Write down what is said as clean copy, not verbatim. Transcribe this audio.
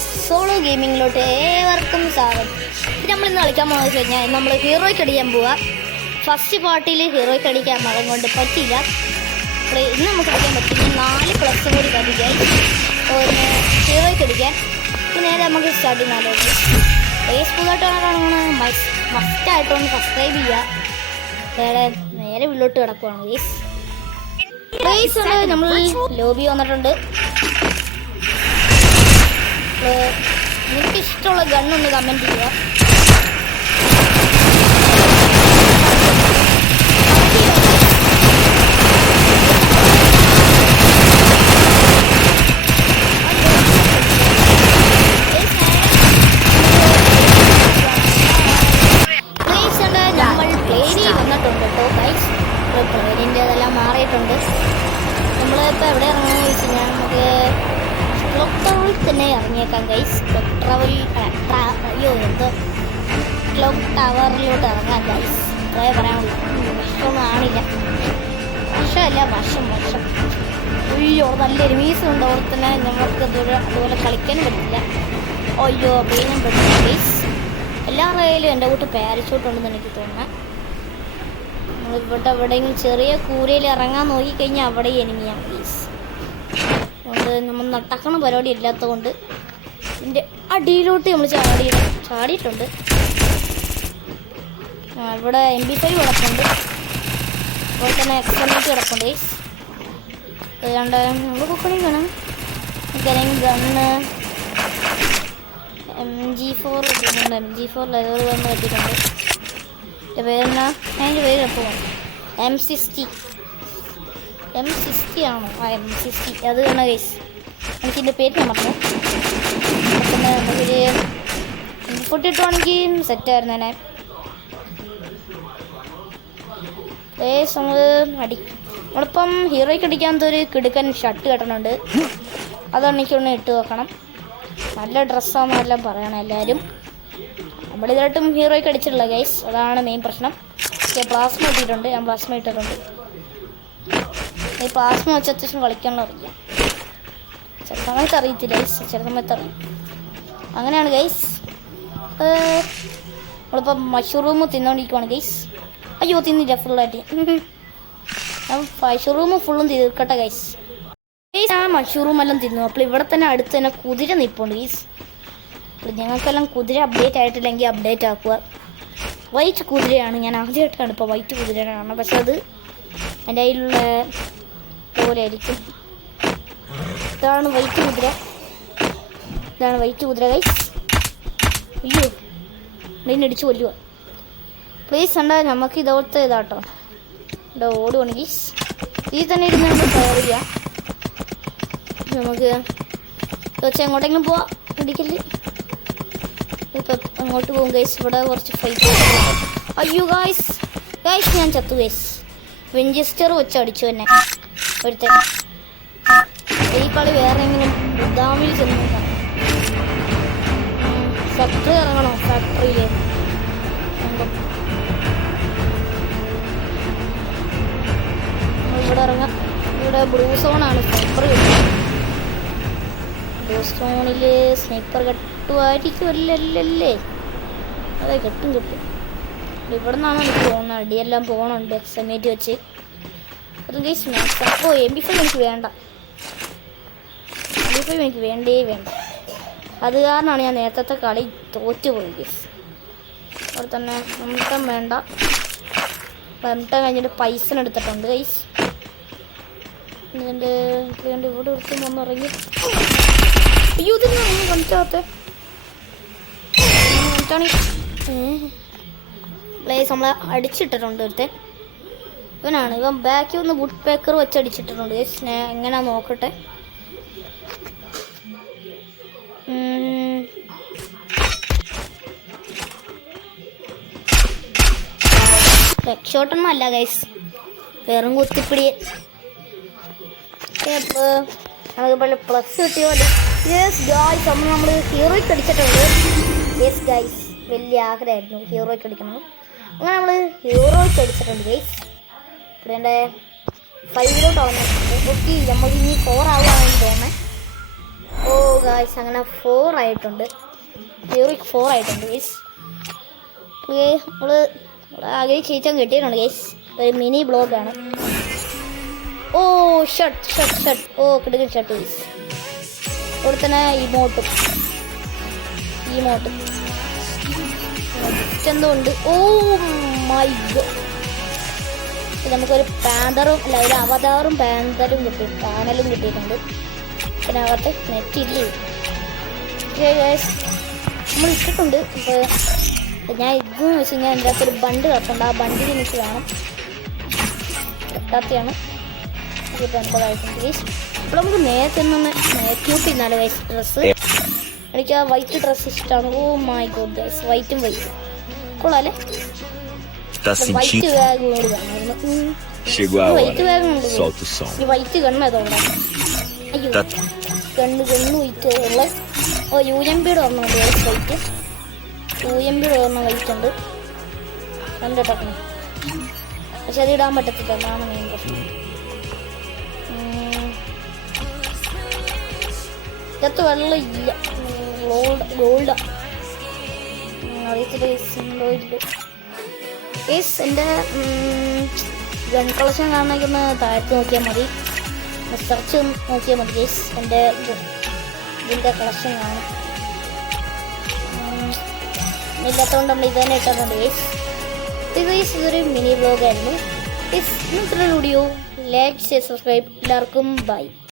Guys, solo ഗെയിമിങ്ങിലോട്ട് ഏവർക്കും സ്വാഗതം. നമ്മൾ ഇന്ന് കളിക്കാൻ പോകുന്നത് വെച്ച് കഴിഞ്ഞാൽ നമ്മൾ ഹീറോയ്ക്ക് അടിക്കാൻ പോവുക. ഫസ്റ്റ് പാർട്ടിയിൽ ഹീറോയ്ക്ക് അടിക്കാൻ മഴ കൊണ്ട് പറ്റില്ല. ഇന്ന് നമുക്ക് അടിക്കാൻ പറ്റില്ല. 4 പ്ലസ് കൂടി കത്തിക്കാൻ ഹീറോയ്ക്ക് അടിക്കാൻ. പിന്നെ നമുക്ക് സ്റ്റാർട്ട് ചെയ്യുന്നാലോ. ഫേസ്ബുക്കായിട്ടാണ് കാണുന്നത്. മസ്റ്റായിട്ടൊന്ന് സബ്സ്ക്രൈബ് ചെയ്യുക. നേരെ ഉള്ളിലോട്ട് കിടക്കുവാണ് ഗൈസ്. നമ്മൾ ലോബി വന്നിട്ടുണ്ട്. നിങ്ങൾക്ക് ഇഷ്ടമുള്ള ഗണ്ണൊന്ന് കമൻറ്റ് ചെയ്യുക. നമ്മൾ പ്ലേരി വന്നിട്ടുണ്ട് കേട്ടോ ഗൈസ്. പ്ലേരിൻ്റെതെല്ലാം മാറിയിട്ടുണ്ട്. നമ്മളിപ്പോൾ എവിടെ ഇറങ്ങുമെന്ന് ചോദിച്ചു കഴിഞ്ഞാൽ നമുക്ക് ക്ലോക്ക് ടവറിൽ തന്നെ ഇറങ്ങിയേക്കാം ഗൈസ്. ക്ലോക്ക് ടവറിലോട്ട് ഇറങ്ങാം ഗൈസ്. അത്രേ പറയാനുള്ളൂ. വിഷമൊന്നും കാണില്ല. വർഷം അയ്യോ നല്ല എനിമീസ് ഉണ്ട്. അവിടെ തന്നെ നമ്മൾക്ക് അതുപോലെ കളിക്കാനും പറ്റില്ല. അയ്യോ വീണും പറ്റില്ല ഗൈസ്. എല്ലാ റേയിലും എൻ്റെ കൂട്ട് പാരച്യൂട്ടുണ്ടെന്ന് എനിക്ക് തോന്നുന്നത്. നമ്മളിവിടെ എവിടെയെങ്കിലും ചെറിയ കൂരയിൽ ഇറങ്ങാൻ നോക്കിക്കഴിഞ്ഞാൽ അവിടെ എനിമിയാണ് ഗൈസ്. അതുകൊണ്ട് നമ്മൾ നട്ടക്കണ പരിപാടി ഇല്ലാത്തത് കൊണ്ട് ഇതിൻ്റെ അടിയിലോട്ട് നമ്മൾ ചാടിയിട്ടുണ്ട്. ഇവിടെ MP5 കിടപ്പുണ്ട്. അതുപോലെ തന്നെ XM8 കിടപ്പുണ്ട് ഗൈസ്. അതുകൊണ്ട് നമ്മൾ കുക്കണി വേണം. ഗണ്ണ് MG4 ഇട്ടിട്ടുണ്ട്. MG4 ലെതർ ഗണ്ണ് വെച്ചിട്ടുണ്ട്. എൻ്റെ പേരെന്നാ? അതിൻ്റെ പേര് എപ്പോൾ M60 ആണോ? M60 അത് തന്നെ ഗൈസ്. എനിക്കിൻ്റെ പേര് ഞാൻ പറഞ്ഞു. പിന്നെ നമുക്കൊരു ഇൻപുട്ട് ഇട്ടുവാണെങ്കിൽ സെറ്റായിരുന്നേനെ. നമ്മൾ നമ്മളിപ്പം ഹീറോയ്ക്ക് അടിക്കാത്തൊരു കിടുക്കൻ ഷർട്ട് കെട്ടണുണ്ട്. അതാണ് എനിക്കൊന്ന് ഇട്ട് വെക്കണം. നല്ല ഡ്രസ്സാണെന്നെല്ലാം പറയണം എല്ലാവരും. നമ്മളിതായിട്ടും ഹീറോയ്ക്ക് അടിച്ചിട്ടില്ല ഗൈസ്. അതാണ് മെയിൻ പ്രശ്നം. പ്ലാസ്മ ഇട്ടിട്ടുണ്ട്. ഞാൻ പ്ലാസ്മ ഇട്ടിട്ടുണ്ട്. ഈ പ്ലാസ്മ വെച്ച് അത്യാവശ്യം കളിക്കാനുള്ള അറിയാം. ചില സമയത്ത് അറിയത്തില്ല ഗൈസ്. ചില സമയത്ത് അറിയും. അങ്ങനെയാണ് ഗൈസ്. നമ്മളിപ്പോൾ മഷ്റൂം തിന്നുകൊണ്ടിരിക്കുവാണ് ഗൈസ്. അയ്യോ തിന്നില്ല ഫുള്ളായിട്ട്. മഷ്റൂം ഫുള്ളും തീർക്കട്ടെ ഗൈസ്. ഗൈസ് ആ മഷ്റൂം എല്ലാം തിന്നു. അപ്പോൾ ഇവിടെ തന്നെ അടുത്ത് തന്നെ കുതിര നിൽപ്പുണ്ട് ഗൈസ്. അപ്പോൾ ഞങ്ങൾക്കെല്ലാം കുതിര അപ്ഡേറ്റ് ആയിട്ടില്ലെങ്കിൽ അപ്ഡേറ്റ് ആക്കുക. വൈറ്റ് കുതിരയാണ്. ഞാൻ ആദ്യമായിട്ടാണ് ഇപ്പോൾ വൈറ്റ് കുതിരയാണ് കാണുന്നത്. പക്ഷെ അത് എൻ്റെ കയ്യിലുള്ള പോലെ ആയിരിക്കും. ഇതാണ് വൈറ്റ് കുതിര ഗൈസ്. അയ്യോ ഇതിനടിച്ച് കൊല്ലുക പ്ലീസ്. ഉണ്ടാ നമുക്ക് ഇതോടത്തെ ഇതാട്ടോ. ഇവിടെ ഓടുവാണ് ഗൈസ്. ഇതിൽ തന്നെ ഇരുന്ന് നമ്മൾ ഫയർ ചെയ്യാം. നമുക്ക് വെച്ചാൽ എങ്ങോട്ടെങ്കിലും പോവാം. ഇടിക്കല് ഇപ്പം അങ്ങോട്ട് പോകും ഗൈസ്. ഇവിടെ കുറച്ച് ഫൈറ്റ്. അയ്യോ ഗൈസ് ഞാൻ ചത്തു ഗൈസ്. വിൻചെസ്റ്റർ വെച്ച് അടിച്ചു തന്നെ ഒരുത്തൻ. ഈ കളി വേറെ എങ്കിലും ഗുദാമിൽ ചെന്ന് ഫാക്ടറി ഇറങ്ങണോ? ഫാക്ടറിയിൽ ഇവിടെ ഇറങ്ങാം. ഇവിടെ ബ്ലൂ സോണാണ്. സ്നൈപ്പർ കിട്ടും. ബ്ലൂ സോണിൽ സ്നൈപ്പർ കെട്ടുമായിരിക്കുമല്ലേ? അതെ കിട്ടും. ഇവിടെ നിന്നാണ് എനിക്ക് തോന്നുന്നത്. അടിയെല്ലാം പോകണുണ്ട് XM8 വെച്ച്. അതും ഗൈസ് അപ്പോൾ MP5 എനിക്ക് വേണ്ട. MP5 എനിക്ക് വേണ്ട. അത് കാരണമാണ് ഞാൻ നേരത്തെ കളി തോറ്റുപോയി ഗൈസ്. അവിടെ തന്നെ M10 വേണ്ട. M10 കഴിഞ്ഞിട്ട് പൈസ എടുത്തിട്ടുണ്ട് ഗൈസ്. ഇതിൻ്റെ ഇവിടെ എടുത്ത് വന്നിറങ്ങി. അയ്യോ ഇതിന് കണിച്ചാത്ത പ്ലേസ് നമ്മളെ അടിച്ചിട്ടിട്ടുണ്ട് ഒരുത്തൻ. ഇവൻ ബാക്കിൽ ഒന്ന് വുഡ് പേക്കർ വെച്ച് അടിച്ചിട്ടിട്ടുണ്ട് ഗൈസ്. ഞാൻ എങ്ങനെയാ നോക്കട്ടെ. ഷോട്ടൊന്നും അല്ല ഗൈസ്, വെറും കുത്തിപ്പിടി. നമുക്കിപ്പോൾ പ്ലസ് കിട്ടിയോ? യെസ് ഗായ്സ്, നമ്മൾ ഹീറോയ്ക്ക് അടിച്ചിട്ടുണ്ട്. യെസ് ഗൈസ്, വലിയ ആഗ്രഹമായിരുന്നു ഹീറോയ്ക്ക് അടിക്കണം. അങ്ങനെ നമ്മൾ ഹീറോയ്ക്ക് അടിച്ചിട്ടുണ്ട് ഗൈസ്. ഇവിടെ എൻ്റെ 5 ഔട്ട് ആവുന്നുണ്ട്. ഓക്കെ, നമുക്ക് ഇനി 4 ആവുകയാണെന്ന് തോന്നുന്നത്. ഓ ഗായ്സ് അങ്ങനെ 4 ആയിട്ടുണ്ട്. പ്യൂറിക് 4 ആയിട്ടുണ്ട് ഗൈസ്. നമ്മൾ ആകെ ചീറ്റം കിട്ടിയിട്ടുണ്ട് ഗൈസ്. ഒരു മിനി ബ്ലോഗാണ്. ഓ ഷട്ട് ഓ കിടക്കൻ ഷട്ട് ഗൈസ്. ഇവിടെ തന്നെ ഇമോട്ടും എന്തോ ഉണ്ട്. Oh my god. നമുക്കൊരു പാന്തറും അല്ല ഒരു അവതാറും പാന്തറും പാനലും കിട്ടിയിട്ടുണ്ട്. ഇതിനകത്ത് നെറ്റില്ലേ നമ്മൾ ഇട്ടിട്ടുണ്ട്. ഇപ്പോൾ ഞാൻ ഇതെന്ന് വെച്ച് കഴിഞ്ഞാൽ എൻ്റെ അകത്തൊരു ബണ്ട് കിടപ്പുണ്ട്. ആ ബണ്ടിൽ എനിക്ക് വേണം. കിട്ടാത്തയാണ്. ഇത് 80 ഗൈസ്. അപ്പോൾ നമുക്ക് നേരത്തെ നിന്ന് ക്യൂട്ട് ഇന്നാല് ഗൈസ് ഡ്രസ്സ്. എനിക്ക് ആ വൈറ്റ് ഡ്രസ്സ് ഇഷ്ടമാണ്. Oh my god guys. വൈറ്റും കൊള്ളാല്ലേ? വൈറ്റ് ബാഗ് കൂടി വേണമായിരുന്നു. വൈറ്റ് ബാഗ് ഉണ്ട്. ഈ വൈറ്റ് ഗണ്ണ് ഏതോണ്ടാണ്. അയ്യോ ഗണ്ണ് വൈറ്റ് ഉള്ള. ഓ UMP ഓർമ്മയുണ്ട് ഗൈസ്. വൈറ്റ് UMP ഓർമ്മ വൈറ്റ് ഉണ്ട്. കണ്ടിട്ടൊക്കെ പക്ഷെ അത് ഇടാൻ പറ്റത്തില്ല. അതാണ് മെയിൻ പ്രശ്നം. ഇതത്ത് വെള്ളം ഇല്ല. ഗോൾഡാ അറിയത്തില്ല. എൻ്റെ ഗൺ കളക്ഷൻ കാണണമെങ്കിൽ താഴത്ത് നോക്കിയാൽ മതി. സെർച്ച് നോക്കിയാൽ മതി ഗേസ്. എൻ്റെ ഇതിൻ്റെ കളക്ഷൻ കാണും. ഇല്ലാത്തതുകൊണ്ട് നമ്മൾ ഇതന്നെ ഇട്ടിട്ടുണ്ട് ഗേസ്. ഇതൊരു മിനി വ്ലോഗായിരുന്നു. ഇന്നത്തെ വീഡിയോ ലൈക്ക്, ഷെയർ, സബ്സ്ക്രൈബ്. എല്ലാവർക്കും ബൈ.